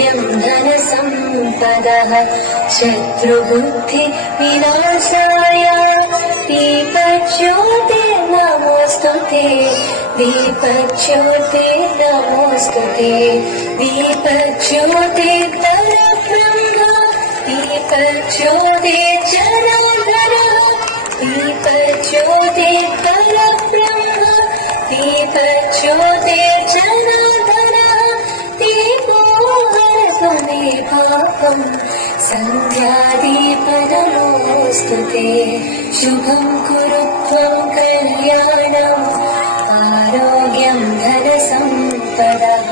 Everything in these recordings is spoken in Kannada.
आरोग्यं धनसम्पदः शत्रुबुद्धि विनाशाय दीपज्योते नमोस्तुते दीपज्योते नमोस्तुते दीपज्योते परब्रह्म दीपज्योते जनार्दन दीपज्योते परब्रह्म दीपज्योते जनार्दन दीपो हरतु मे पापम् सन्ध्यादीपनमोऽस्तुते शुभं कुरु त्वं कल्याणम् आरोग्यं धनसम्पदः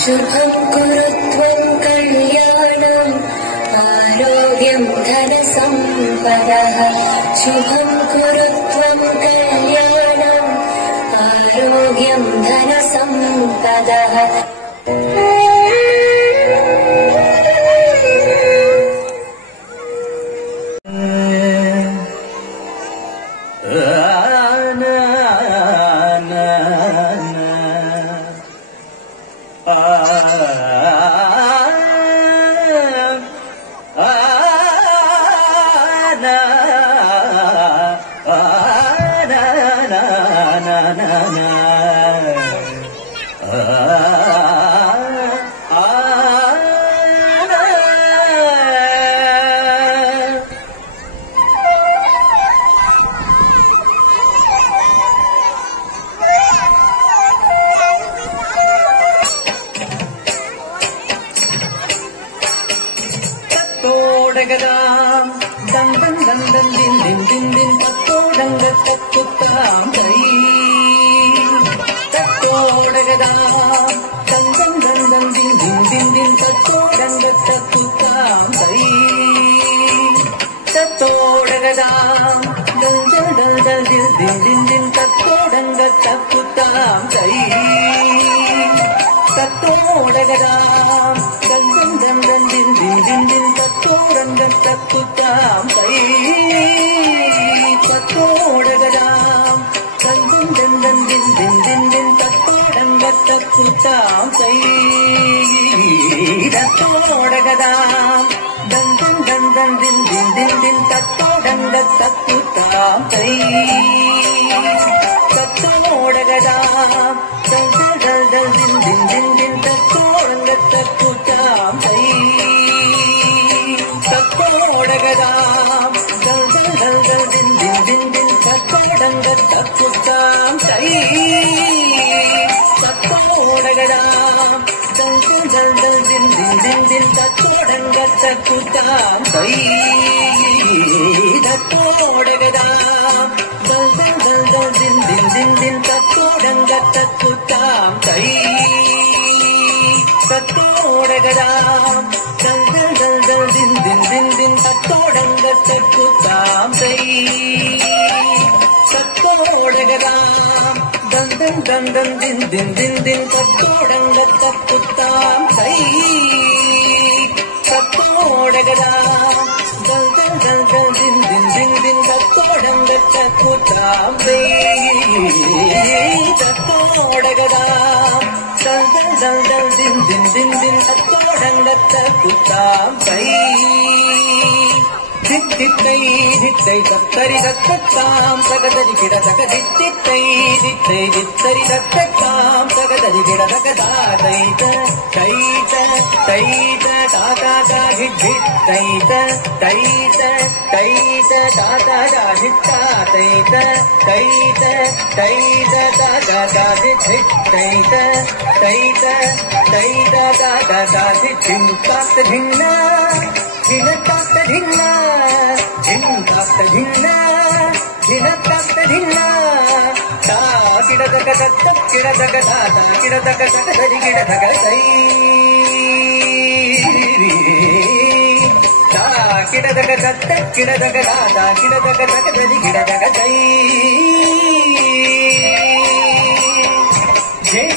शुभं कुरु त्वं कल्याणम् आरोग्यं धनसम्पदः शुभं कुरु त्वं कल्याणम् आरोग्यं धनसम्पदः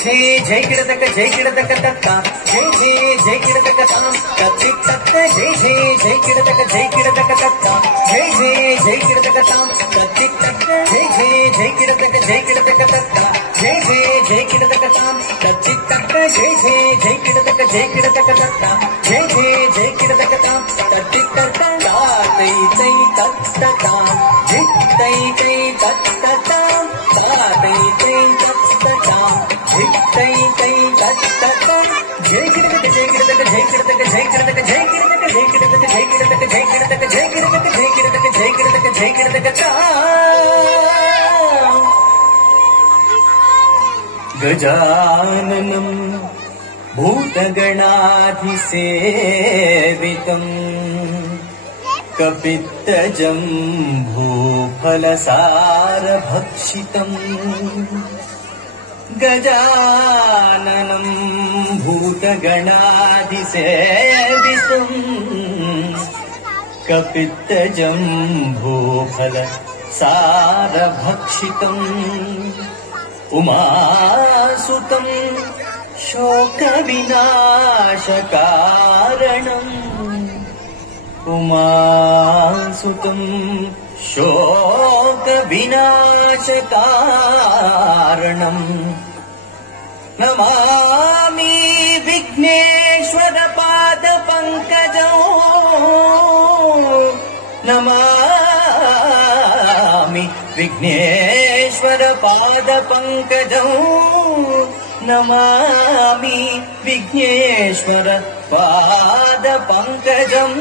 जय किडतक तत्ता जय किडतक ताम तत्तिक तत्त जय किडतक तत्ता जय किडतक ताम तत्तिक तत्त जय किडतक तत्ता ಜೈ ಜೈ ಜೈ ಕಿಡತಕ ತಾಂ ತಚ್ಚಿತ್ತಕ್ಕ ಜೈ ಜೈ ಜೈ ಕಿಡತಕ ತತ್ತ ಜೈ ಜೈ ಜೈ ಕಿಡತಕ ತಾಂ ತಚ್ಚಿತ್ತಕ್ಕ ತೈ ತೈ ತತ್ತ ತಾಂ ಜೈ ತೈ ತೈ ತತ್ತ ತಾಂ ತೈ ತೈ ತತ್ತ ತಾಂ ಜೈ ತೈ ತೈ ತತ್ತ ತಾಂ ಜೈ ಕಿಡತಕ ಜೈ ಕಿಡತಕ ಜೈ ಕಿಡತಕ ಜೈ ಕಿಡತಕ ಜೈ ಕಿಡತಕ ಜೈ ಕಿಡತಕ ಜೈ ಕಿಡತಕ ಜೈ ಕಿಡತಕ ಜೈ ಕಿಡತಕ ಜೈ ಕಿಡತಕ ಜೈ ಕಿಡತಕ ಜೈ ಕಿಡತಕ ಗಜಾನನಂ ಭೂತಗಣಾಧಿಸೇವಿತಂ ಕಪಿತ್ತಜಂಭೂಫಲಸಾರಭಕ್ಷಿತಂ ಗಜಾನನಂ ಭೂತಗಣಾಧಿಸೇವಿತಂ ಕಪಿತ್ತಜಂಭೂಫಲಸಾರಭಕ್ಷಿತಂ ಉಮಾಸುತಂ ಶೋಕವಿನಾಶಕಾರಣಂ ಉಮಾಸುತಂ ಶೋಕವಿನಾಶಕಾರಣಂ ನಮಾಮಿ ವಿಘ್ನೇಶ್ವರ ಪಾದ ಪಂಕಜಂ ನಮಾಮಿ ವಿಘ್ನೇಶ್ವರ ಪಾದ ಪಂಕಜಂ ನಮಾಮಿ ವಿಘ್ನೇಶ್ವರ ಪಾದ ಪಂಕಜಂ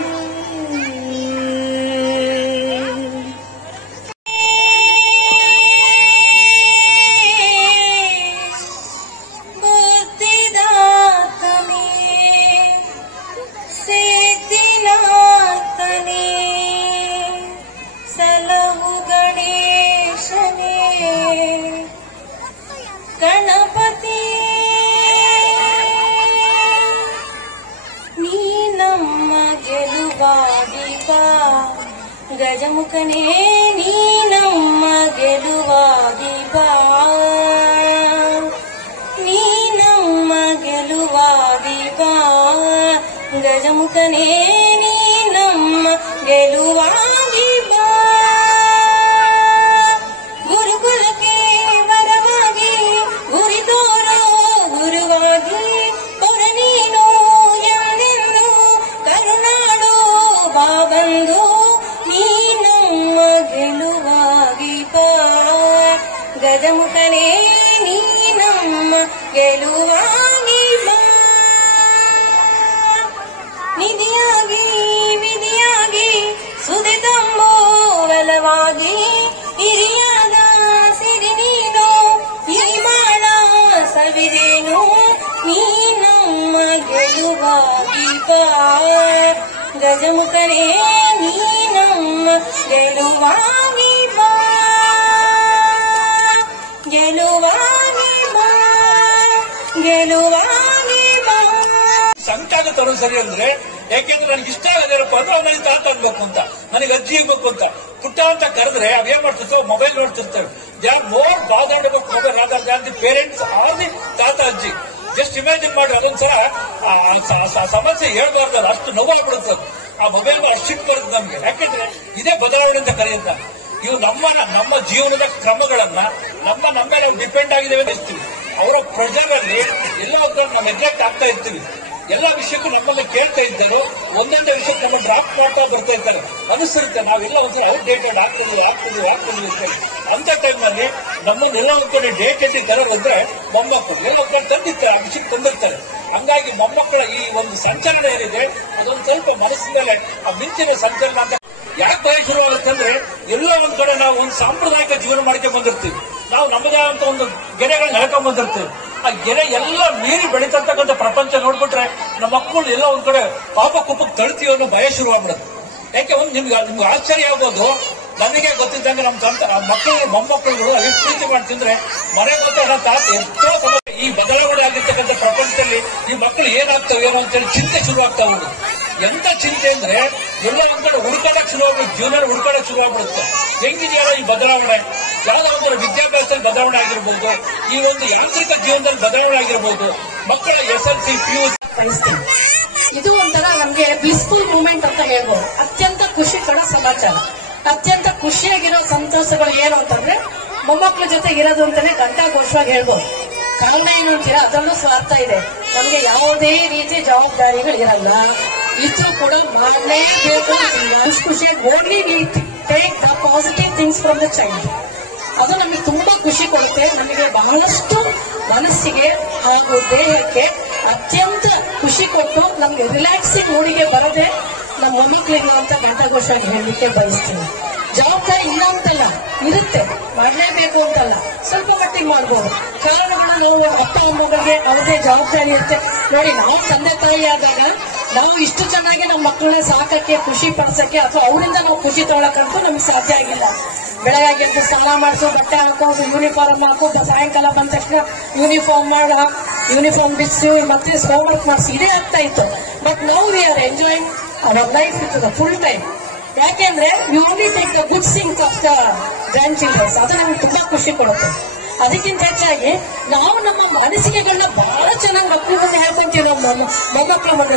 ಗಣಪತಿ ನೀ ನಮ್ಮ ಗೆಲುವಾಗಿ ಬಾ ಗಜಮುಖನೇ ನೀ ನಮ್ಮ ಗೆಲುವಾಗಿ ಬಾ ನೀ ನಮ್ಮ ಗೆಲುವಾಗಿ ಬಾ ಗಜಮುಖನೇ ನೀ ನಮ್ಮ ಗೆಲುವಾಗಿ ಬಾ ಗುರುಕುಲಕ್ಕೆ ವರವಾಗಿ ಗುರಿ ತೋರೋ ಗುರುವಾಗಿ ಹೊರ ನೀನು ಎಂದೆಂದು ಕರುನಾಡು ಬಾಬಂದು ನೀ ನಮ್ಮ ಗೆಲುವಾಗಿ ಬಾ ಗಜಮುಖನೇ ನೀ ನಮ್ಮ ಗೆಲುವಾಗಿ ಬಾ ನಿಧಿಯಾಗಿ ವಿಧಿಯಾಗಿ ಸುದೆ ತಂಬೋ ಬಲವಾಗಿ ಹಿರಿಯಾದ ಸಿರಿ ನೀನು ಈ ಮಾಡ ಸವಿದೇನು ನೀ ನಮ್ಮ ಗೆಲುವಾಗಿ ಬಾ ಗಜಮುಖನೇ ನೀ ನಮ್ಮ ಗೆಲುವಾಗಿ ಬಾ ಗೆಲುವಾಗಿ ಬಾ ಗೆಲುವಾಗಿ ಬಾ ಸಂಖ್ಯಾಗ ತರೋ ಸರಿ ಅಂದ್ರೆ ಯಾಕೆಂದ್ರೆ ನನಗೆ ಇಷ್ಟ ಆಗದೇನಪ್ಪ ಅಂದ್ರೆ ಅವನಲ್ಲಿ ತಾತ ಅನ್ಬೇಕು ಅಂತ ನನಗೆ ಅಜ್ಜಿ ಇರ್ಬೇಕು ಅಂತ ಪುಟ್ಟ ಅಂತ ಕರೆದ್ರೆ ಅವೇನ್ ಮಾಡ್ತಿರ್ತವೆ ಮೊಬೈಲ್ ನೋಡ್ತಿರ್ತೇವೆ they are more bothered about mobile rather than the parents or the ತಾತ ಅಜ್ಜಿ ಜಸ್ಟ್ ಇಮ್ಯಾಜಿನ್ ಮಾಡಿ ಅದೊಂದ್ಸಲ ಸಮಸ್ಯೆ ಹೇಳ್ಬಾರ್ದಲ್ಲ ಅಷ್ಟು ನೋವಾಗ್ಬಿಡುತ್ತೆ ಆ ಮೊಬೈಲ್ ಅಷ್ಟು ಸಿಟ್ಟು ಬರುತ್ತೆ ನಮ್ಗೆ ಯಾಕೆಂದ್ರೆ ಇದೇ ಬದಲಾವಣೆ ಅಂತ ಕರೆಯುತ್ತ ಇವು ನಮ್ಮ ಜೀವನದ ಕ್ರಮಗಳನ್ನ ನಮ್ಮ ಮೇಲೆ ಡಿಪೆಂಡ್ ಆಗಿದ್ದೇವೆ ಇರ್ತೀವಿ ಅವರ ಪ್ರೆಷರಲ್ಲಿ ಎಲ್ಲ ನಾವು ನೆಗ್ಲೆಕ್ಟ್ ಆಗ್ತಾ ಇರ್ತೀವಿ ಎಲ್ಲ ವಿಷಯಕ್ಕೂ ನಮ್ಮನ್ನ ಕೇಳ್ತಾ ಇದ್ದರು ಒಂದೊಂದೇ ವಿಷಯಕ್ಕೆ ನಮ್ಮ ಡ್ರಾಪ್ ಮಾಡ್ತಾ ಬರ್ತಾ ಇರ್ತಾರೆ ಅನಿಸಿರುತ್ತೆ ನಾವೆಲ್ಲ ಒಂದ್ಸಲ ಔಟ್ಡೇಟೆಡ್ ಆಗ್ತಿದ್ವಿ ಅಂತ ಟೈಮ್ನಲ್ಲಿ ನಮ್ಮನ್ನೆಲ್ಲ ಒಂದ್ ಕಡೆ ಡೇಟ್ ಎಟ್ಟಿ ತರ ಬಂದ್ರೆ ಮೊಮ್ಮಕ್ಕಳು ಎಲ್ಲ ಒಂದ್ ಕಡೆ ತಂದಿರ್ತಾರೆ ಆ ವಿಷಯಕ್ಕೆ ತಂದಿರ್ತಾರೆ ಹಂಗಾಗಿ ಮೊಮ್ಮಕ್ಕಳ ಈ ಒಂದು ಸಂಚಲನ ಏನಿದೆ ಅದೊಂದು ಸ್ವಲ್ಪ ಮನಸ್ಸಿನಲ್ಲೇ ಆ ಮಿಂಚಿನ ಸಂಚಲನ ಅಂತ ಯಾಕೆ ಭಯ ಶುರುವಾಗುತ್ತಂದ್ರೆ ಎಲ್ಲ ಒಂದ್ ಕಡೆ ನಾವು ಒಂದು ಸಾಂಪ್ರದಾಯಿಕ ಜೀವನ ಮಾಡ್ಕೊಂಡ್ ಬಂದಿರ್ತೀವಿ ನಾವು ನಮ್ಮದೇ ಅಂತ ಒಂದು ಗೆರೆಗಳನ್ನ ಹೇಳ್ಕೊಂಡ್ ಬಂದಿರ್ತೀವಿ ಆ ಗೆರೆ ಎಲ್ಲ ಮೀರಿ ಬೆಳೀತಕ್ಕಂಥ ಪ್ರಪಂಚ ನೋಡ್ಬಿಟ್ರೆ ನಮ್ಮ ಮಕ್ಕಳು ಎಲ್ಲ ಒಂದ್ ಕಡೆ ಪಾಪ ಕುಪ್ಪಕ್ಕೆ ತಳ್ತೀವಿ ಅನ್ನೋ ಭಯ ಶುರುವಾಗ್ಬಿಡುತ್ತೆ ಯಾಕೆ ಒಂದು ನಿಮ್ಗೆ ಆಶ್ಚರ್ಯ ಆಗ್ಬೋದು ನನಗೆ ಗೊತ್ತಿದ್ದಂಗೆ ನಮ್ಮ ಮಕ್ಕಳು ಮೊಮ್ಮಕ್ಕಳುಗಳು ಅಲ್ಲಿ ಪ್ರೀತಿ ಮಾಡ್ತಿದ್ರೆ ಮನೆ ಮತ್ತೆ ಎಷ್ಟೋ ಸಮಸ್ಯೆ ಈ ಬದಲಾವಣೆ ಆಗಿರ್ತಕ್ಕಂಥ ಪ್ರಪಂಚದಲ್ಲಿ ಈ ಮಕ್ಕಳು ಏನಾಗ್ತಾವೆ ಏನೋ ಅಂತೇಳಿ ಚಿಂತೆ ಶುರುವಾಗ್ತಾ ಹೋಗುದು ಎಂತ ಚಿಂತೆ ಅಂದ್ರೆ ಎಲ್ಲ ಒಂದ್ ಕಡೆ ಹುಡ್ಕಾಡಕ್ ಶುರುವಾಗ್ಬಿಡುತ್ತೆ ಜೀವನ ಹುಡ್ಕಾಡಕ್ ಶುರುವಾಗ್ಬಿಡುತ್ತೆ ಹೆಂಗಿದೆಯಲ್ಲ ಈ ಬದಲಾವಣೆ ಯಾವ್ದೋ ಒಂದು ವಿದ್ಯಾಭ್ಯಾಸದಲ್ಲಿ ಬದಲಾವಣೆ ಆಗಿರ್ಬೋದು ಈ ಒಂದು ಯಾಂತ್ರಿಕ ಜೀವನದಲ್ಲಿ ಬದಲಾವಣೆ ಆಗಿರ್ಬೋದು ಮಕ್ಕಳ SLC PU ಇದು ಒಂಥರ ನಮ್ಗೆ ಬ್ಲಿಸ್ಫುಲ್ ಮೂಮೆಂಟ್ ಅಂತ ಹೇಳ್ಬೋದು ಅತ್ಯಂತ ಖುಷಿ ಕಡ ಸಮಾಚಾರ ಅತ್ಯಂತ ಖುಷಿಯಾಗಿರೋ ಸಂತೋಷಗಳು ಏನು ಅಂತಂದ್ರೆ ಮೊಮ್ಮಕ್ಳ ಜೊತೆ ಇರೋದು ಅಂತಾನೆ ಘಂಟಾಘೋಷವಾಗಿ ಹೇಳ್ಬೋದು. ಕಾರಣ ಏನು ಅಂತೀರಾ, ಅದರಲ್ಲೂ ಸ್ವಾರ್ಥ ಇದೆ. ನಮ್ಗೆ ಯಾವುದೇ ರೀತಿ ಜವಾಬ್ದಾರಿಗಳಿರಲ್ಲ, ಇಷ್ಟು ಕೂಡ ಮಾಡಲೇಬೇಕು. ಖುಷಿಯಾಗಿ only we take the positive things from the child. ಅದು ನಮಗೆ ತುಂಬಾ ಖುಷಿ ಕೊಡುತ್ತೆ. ನಮಗೆ ಬಹಳಷ್ಟು ಮನಸ್ಸಿಗೆ ಹಾಗೂ ದೇಹಕ್ಕೆ ಅತ್ಯಂತ ಖುಷಿ ಕೊಟ್ಟು ನಮ್ಗೆ ರಿಲ್ಯಾಕ್ಸಿಂಗ್ ಮೂಡಿಗೆ ಬರದೆ ನಮ್ಮ ಮೊಮ್ಮಕ್ಳಿಗೆ ಅಂತ ಘಂಟಾಘೋಷವಾಗಿ ಹೇಳಲಿಕ್ಕೆ ಬಯಸ್ತೀನಿ. ಜವಾಬ್ದಾರಿ ಇಲ್ಲ ಅಂತಲ್ಲ, ಇರುತ್ತೆ, ಮಾಡಲೇಬೇಕು ಅಂತಲ್ಲ, ಸ್ವಲ್ಪ ಮಟ್ಟಿಗೆ ಮಾಡ್ಬೋದು. ಕಾರಣಗಳು ನಾವು ಅಪ್ಪ ಅಮ್ಮಗಳಿಗೆ ಅವ್ರದೇ ಜವಾಬ್ದಾರಿ ಇರುತ್ತೆ. ನೋಡಿ, ನಾವು ತಂದೆ ತಾಯಿ ಆದಾಗ ನಾವು ಇಷ್ಟು ಚೆನ್ನಾಗಿ ನಮ್ಮ ಮಕ್ಕಳನ್ನ ಸಾಕಕ್ಕೆ, ಖುಷಿ ಪಡಿಸಕ್ಕೆ ಅಥವಾ ಅವರಿಂದ ನಾವು ಖುಷಿ ತಗೊಳಕ್ಕಂತೂ ನಮ್ಗೆ ಸಾಧ್ಯ ಆಗಿಲ್ಲ. ಬೆಳಗ್ಗೆ ಎದ್ದು ಸ್ನಾನ ಮಾಡಿಸು, ಬಟ್ಟೆ ಹಾಕೋದು, ಯೂನಿಫಾರ್ಮ್ ಹಾಕೋ, ಸಾಯಂಕಾಲ ಬಂದ ತಕ್ಷಣ ಯೂನಿಫಾರ್ಮ್ ಬಿಡಿಸಿ ಮತ್ತೆ ಹೋಮ್ವರ್ಕ್ ಮಾಡಿಸಿ, ಇದೇ ಆಗ್ತಾ ಇತ್ತು. But now we are enjoying our life with the full time. ಯಾಕೆಂದ್ರೆ you only take the good things of the grand childrens. ಅದು ನಮ್ಗೆ ತುಂಬಾ ಖುಷಿ ಕೊಡುತ್ತೆ. ಅದಕ್ಕಿಂತ ಹೆಚ್ಚಾಗಿ ನಾವು ನಮ್ಮ ಅನಿಸಿಕೆಗಳನ್ನ ಬಹಳ ಚೆನ್ನಾಗಿ ಮಕ್ಳ ಮುಂದೆ ಹೇಳ್ಕೊಂತೀವಿ. ನಮ್ಮ ಮೊಮ್ಮಕ್ಳ ಮುಂದೆ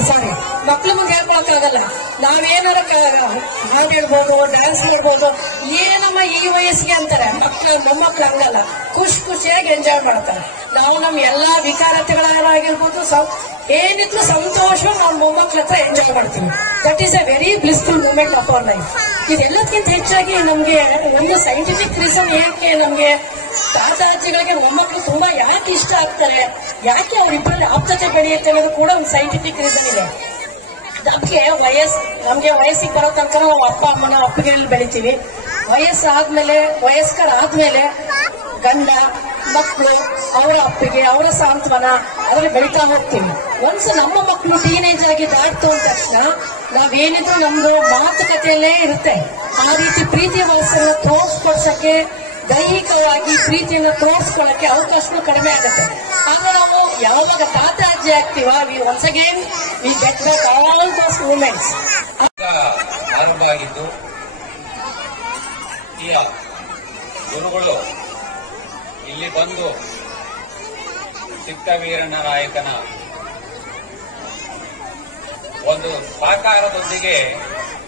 ಮಕ್ಳ ಮುಂದೆ ಹೇಳ್ಕೊಳಕ್ಕಾಗಲ್ಲ. ನಾವೇನಾರ ಹಾಡು ಹೇಳ್ಬೋದು, ಡ್ಯಾನ್ಸ್ ಮಾಡ್ಬೋದು, ಏನಮ್ಮ ಈ ವಯಸ್ಸಿಗೆ ಅಂತಾರೆ. ಮೊಮ್ಮಕ್ಳು ಹಂಗಲ್ಲ, ಖುಷಿಯಾಗಿ ಎಂಜಾಯ್ ಮಾಡ್ತಾರೆ. ನಾವು ನಮ್ಮ ಎಲ್ಲಾ ವಿಕಾರತೆಗಳಾಗಿರ್ಬೋದು, ಏನಿದ್ರು ಸಂತೋಷವಾಗಿ ನಾವು ಮೊಮ್ಮಕ್ಳ ಹತ್ರ ಎಂಜಾಯ್ ಮಾಡ್ತೀವಿ. That is a very blissful moment of our life. ಇದೆಲ್ಲದಕ್ಕಿಂತ ಹೆಚ್ಚಾಗಿ ನಮ್ಗೆ ಒಂದು ಸೈಂಟಿಫಿಕ್ ರೀಸನ್ ಏಕೆ ನಮ್ಗೆ ತಾತ ಅಜ್ಜಿಗಳಿಗೆ ಮೊಮ್ಮಕ್ಳು ತುಂಬಾ ಯಾಕೆ ಇಷ್ಟ ಆಗ್ತಾರೆ, ಯಾಕೆ ಅವರಿಬ್ಬರಲ್ಲಿ ಆಪ್ತತೆ ಬೆಳೆಯುತ್ತೆ ಅನ್ನೋದು ಕೂಡ ಒಂದು ಸೈಂಟಿಫಿಕ್ ರೀಸನ್ ಇದೆ. ನಮ್ಗೆ ವಯಸ್ಸಿಗೆ ಬರೋ ತನಕ ನಾವು ಅಪ್ಪ ಅಮ್ಮನ ಅಪ್ಪಿಗೆಯಲ್ಲಿ ಬೆಳಿತೀವಿ. ವಯಸ್ಕರಾದ್ಮೇಲೆ ಗಂಡ ಮಕ್ಕಳು, ಅವರ ಅಪ್ಪಿಗೆ, ಅವರ ಸಾಂತ್ವನ, ಅದ್ರಲ್ಲಿ ಬೆಳಿತಾ ಹೋಗ್ತೀವಿ. ಒಂದ್ಸ ನಮ್ಮ ಮಕ್ಕಳು ಟೀನೇಜ್ ಆಗಿ ದಾಟ್ತು ಅಂದ ತಕ್ಷಣ ನಾವೇನಿದ್ರು ನಮ್ದು ಮಾತುಕತೆಯಲ್ಲೇ ಇರುತ್ತೆ. ಆ ರೀತಿ ಪ್ರೀತಿ ವಯಸ್ಸನ್ನು ತೋರಿಸ್ಕೊಡ್ಸಕ್ಕೆ, ದೈಹಿಕವಾಗಿ ಪ್ರೀತಿಯನ್ನು ತೋರಿಸ್ಕೊಳ್ಳಕ್ಕೆ ಅವಕಾಶಗಳು ಕಡಿಮೆ ಆಗುತ್ತೆ. ಆದ್ರೆ ನಾವು ಯಾವಾಗ ತಾತ ಅಜ್ಜಿ ಆಗ್ತೀವ, once again we get back all those moments. ಆರಂಭ ಆಗಿದ್ದು ಈ ಗುರುಗಳು ಇಲ್ಲಿ ಬಂದು ಸಿದ್ದವೀರಣ್ಣ ನಾಯಕನ ಒಂದು ಸಹಕಾರದೊಂದಿಗೆ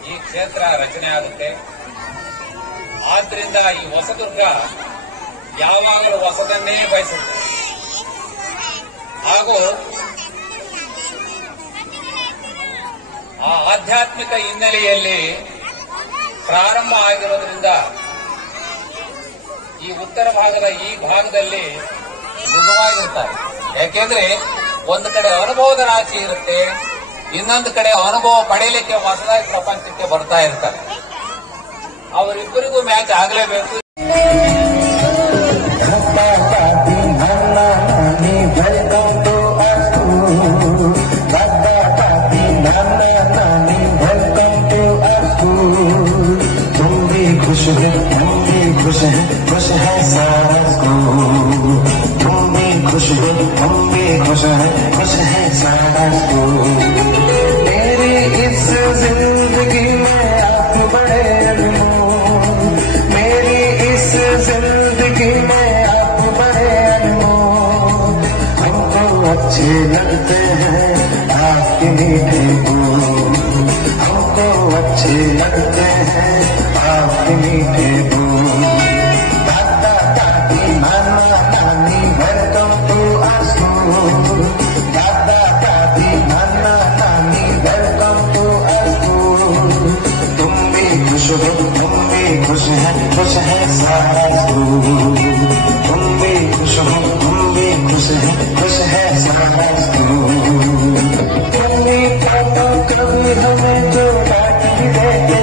ಈ ಕ್ಷೇತ್ರ ರಚನೆ ಆಗುತ್ತೆ. ಆದ್ರಿಂದ ಈ ಹೊಸದುರ್ಗ ಯಾವಾಗಲೂ ಹೊಸದನ್ನೇ ಬಯಸುತ್ತೆ. ಹಾಗೂ ಆ ಆಧ್ಯಾತ್ಮಿಕ ಹಿನ್ನೆಲೆಯಲ್ಲಿ ಪ್ರಾರಂಭ ಆಗಿರೋದ್ರಿಂದ ಈ ಉತ್ತರ ಭಾಗದ ಈ ಭಾಗದಲ್ಲಿ ಮೃದುವಾಗಿರ್ತಾರೆ. ಯಾಕೆಂದ್ರೆ ಒಂದು ಕಡೆ ಅನುಭವದ ರಾಶಿ ಇರುತ್ತೆ, ಇನ್ನೊಂದು ಕಡೆ ಅನುಭವ ಪಡೆಯಲಿಕ್ಕೆ ಹೊಸದಾಗಿ ಪ್ರಪಂಚಕ್ಕೆ ಬರ್ತಾ ಇರ್ತಾರೆ. ಅವರಿಬ್ಬರಿಗೂ ಮ್ಯಾಚ್ ಆಗಲೇಬೇಕು. खुश है सारा स्कूल, तुम भी खुश हो, हम भी खुश है सारा स्कूल। मेरी इस जिंदगी में आप बड़े अनमोल, मेरी इस जिंदगी में आप बड़े अनमोल। हमको अच्छे लगते हैं आपके मीठे बोल, हमको अच्छे लगते हैं आपके मीठे बोल। दादा दादी नाना नानी वेलकम टू आवर स्कूल, दादा दादी नाना नानी वेलकम टू आवर स्कूल। तुम भी खुश हो, तुम भी खुश है सारा स्कूल। तुम भी खुश हो, तुम भी खुश है सारा स्कूल। तुम भी कभी हमें जो बात भी देते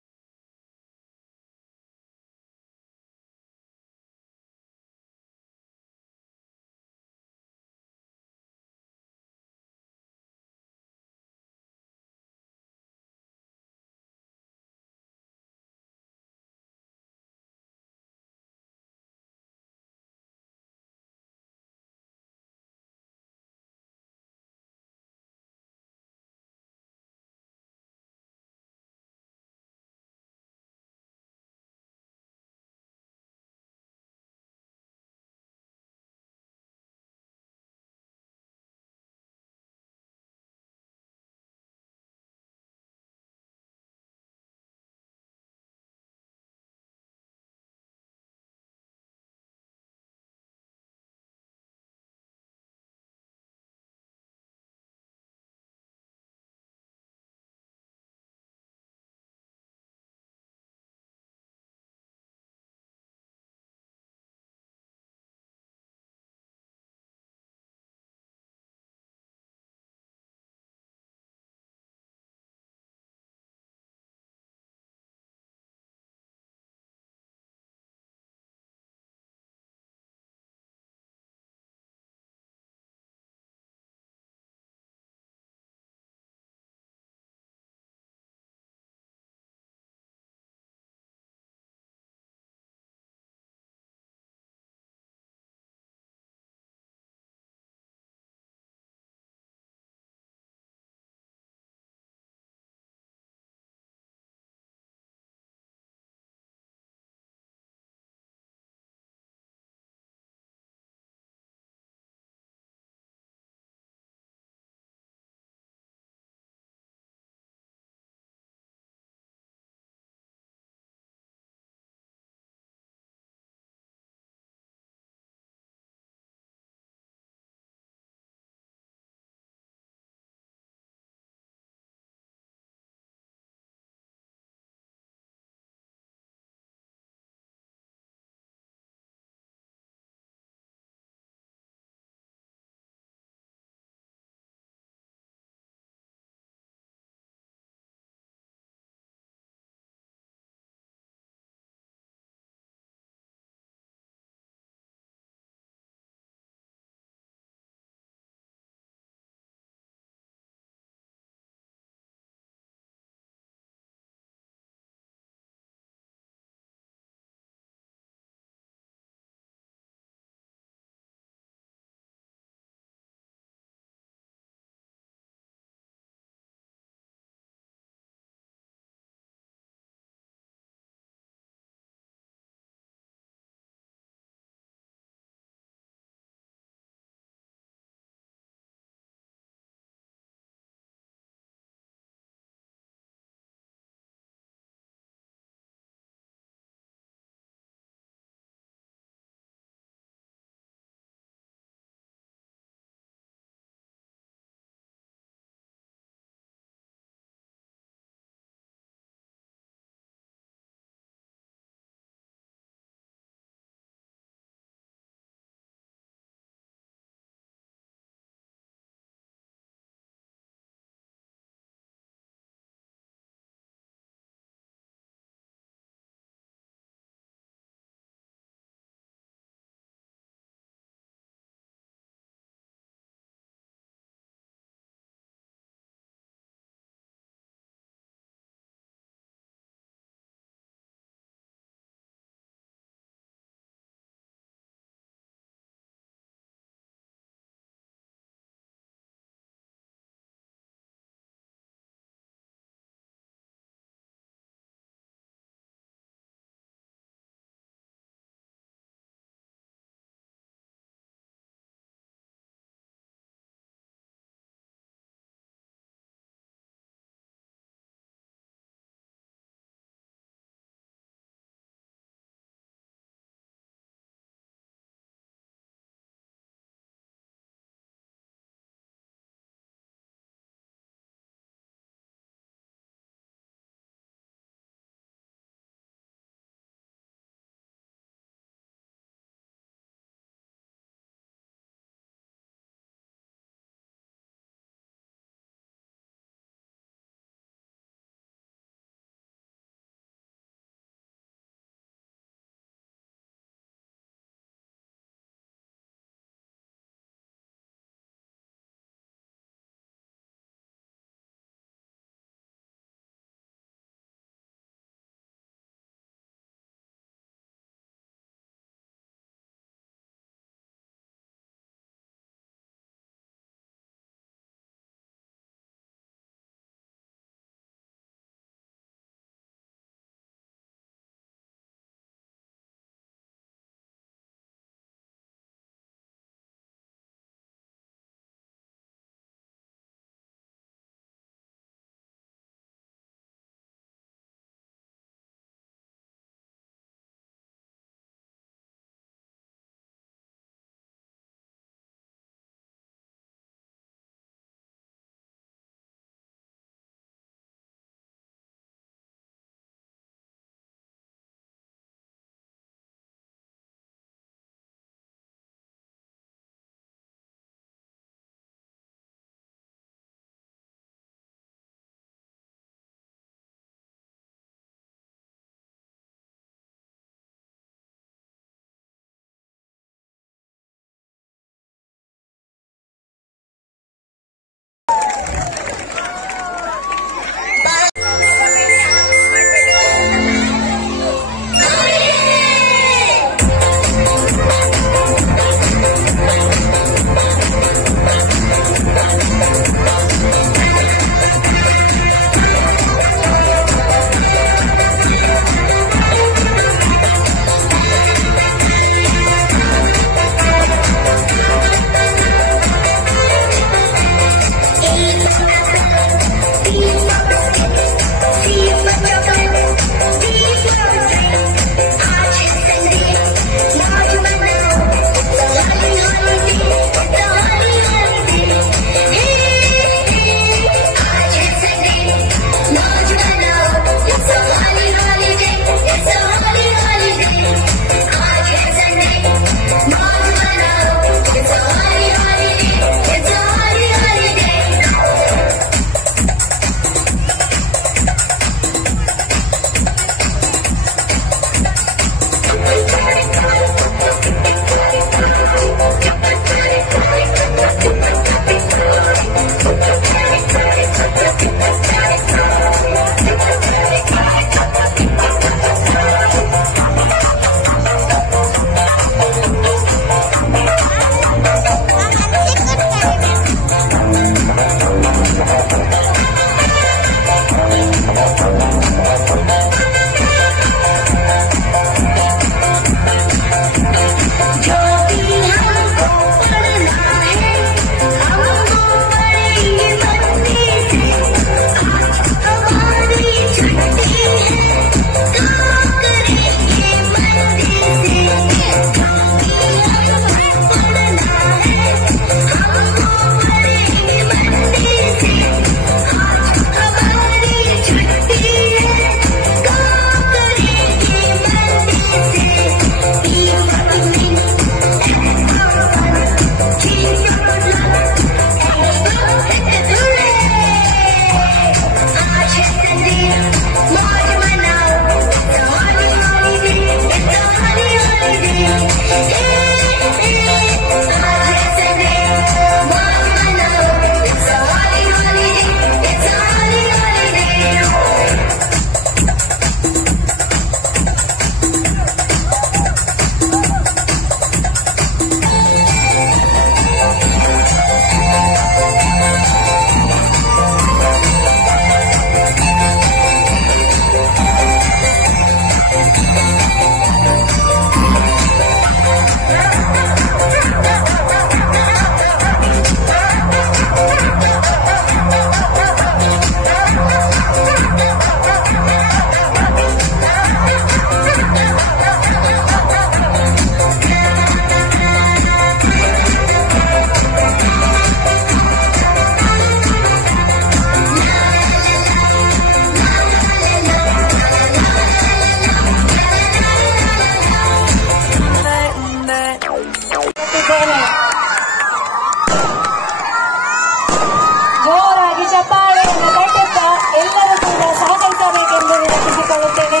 ಚಪ್ಪಾಳೆಯನ್ನು ಕಟ್ಟುತ್ತಾ ಎಲ್ಲರೂ ಕೂಡ ಸಹಕರಿಸಬೇಕೆಂದು ವಿನಂತಿಸಿಕೊಳ್ಳುತ್ತೇನೆ.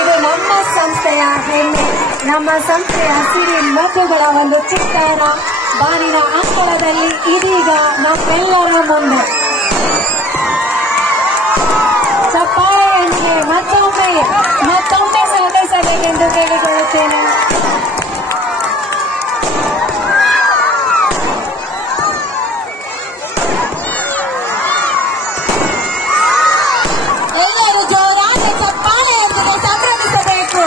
ಇದು ನಮ್ಮ ಸಂಸ್ಥೆಯ ಹೆಮ್ಮೆ, ನಮ್ಮ ಸಂಸ್ಥೆಯ ಸಿರಿ ಮದ್ದುಗಳ ಒಂದು ಚಿತ್ತಾರ ಬಾನಿನ ಅಂಗಳದಲ್ಲಿ ಇದೀಗ ನಮ್ಮೆಲ್ಲರ ಮುಂದೆ. ಚಪ್ಪಾಳೆಯೊಂದಿಗೆ ಮತ್ತೊಮ್ಮೆ ಸಹಕರಿಸಬೇಕೆಂದು ಕೇಳಿಕೊಳ್ಳುತ್ತೇನೆ. ಎಲ್ಲರೂ ಜೋರಾದ ಚಪ್ಪಾಳೆಯೊಂದಿಗೆ ಸಂಭ್ರಮಿಸಬೇಕು.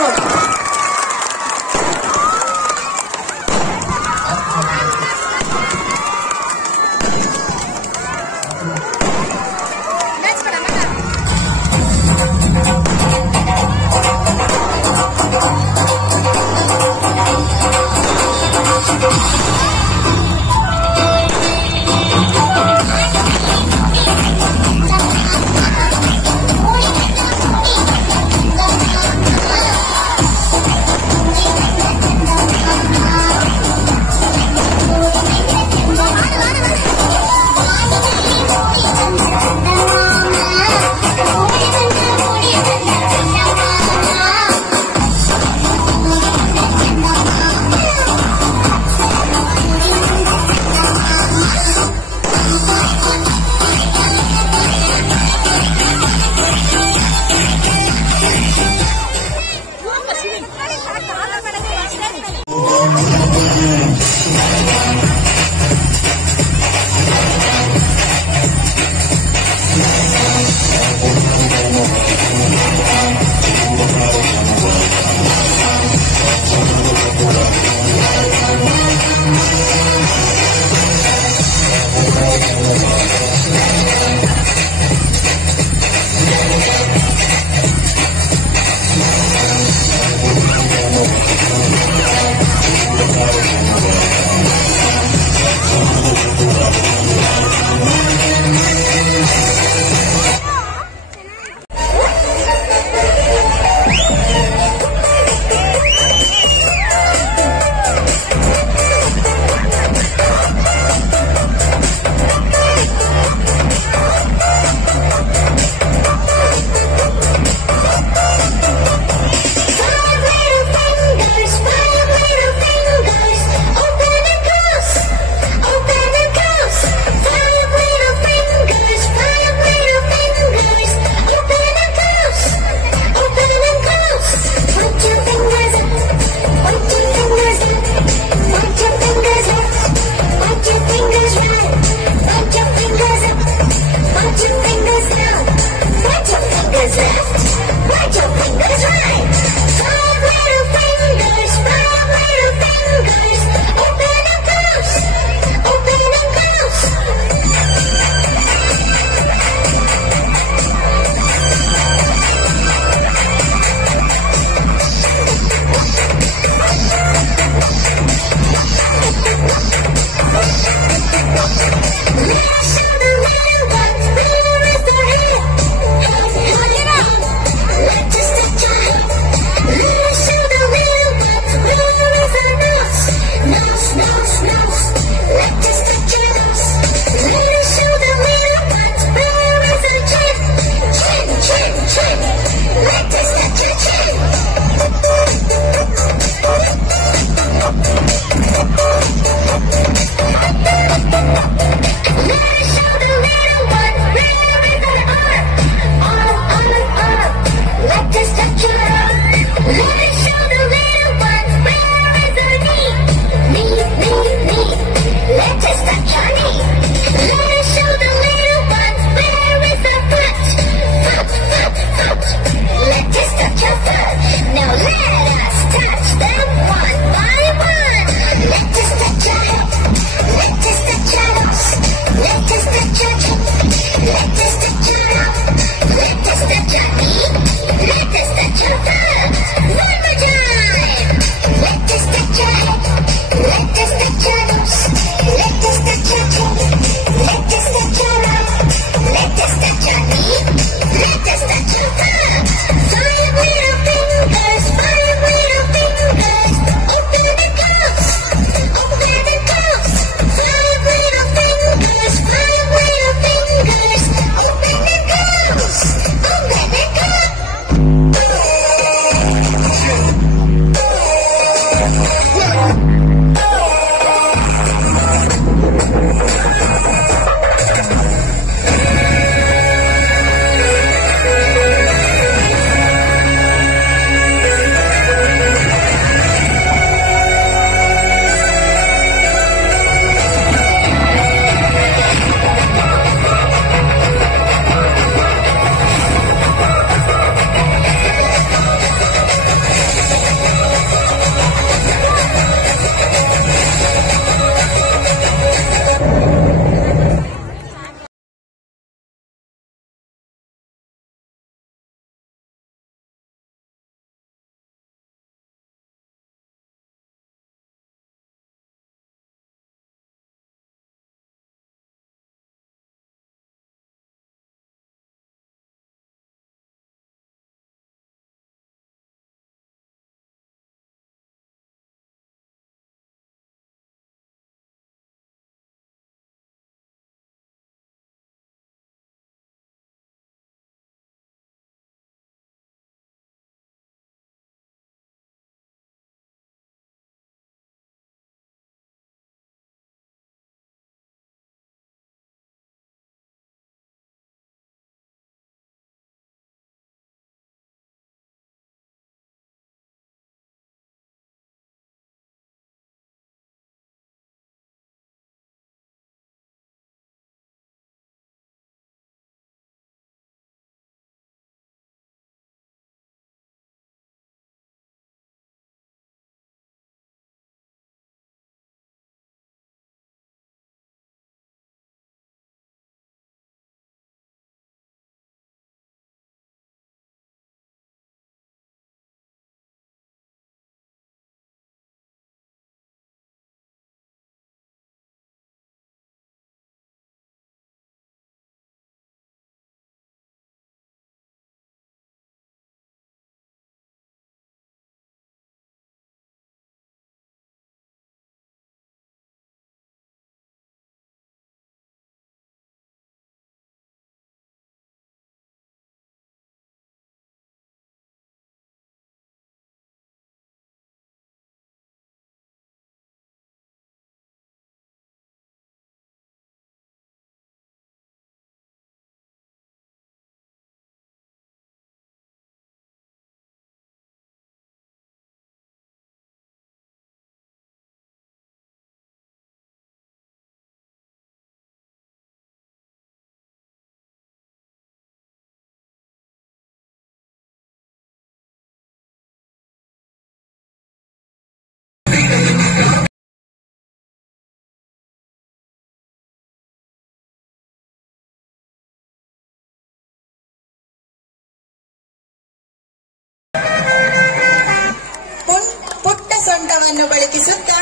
ವಿನಂತಿಸುತ್ತಾ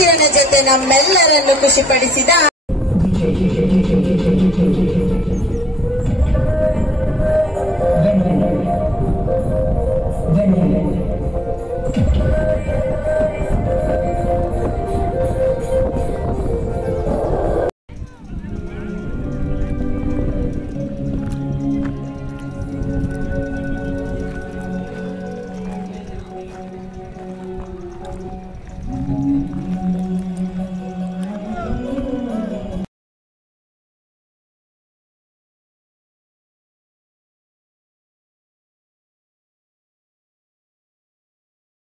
ಸೂರ್ಯನ ಜೊತೆ ನಮ್ಮೆಲ್ಲರನ್ನು ಖುಷಿಪಡಿಸಿದ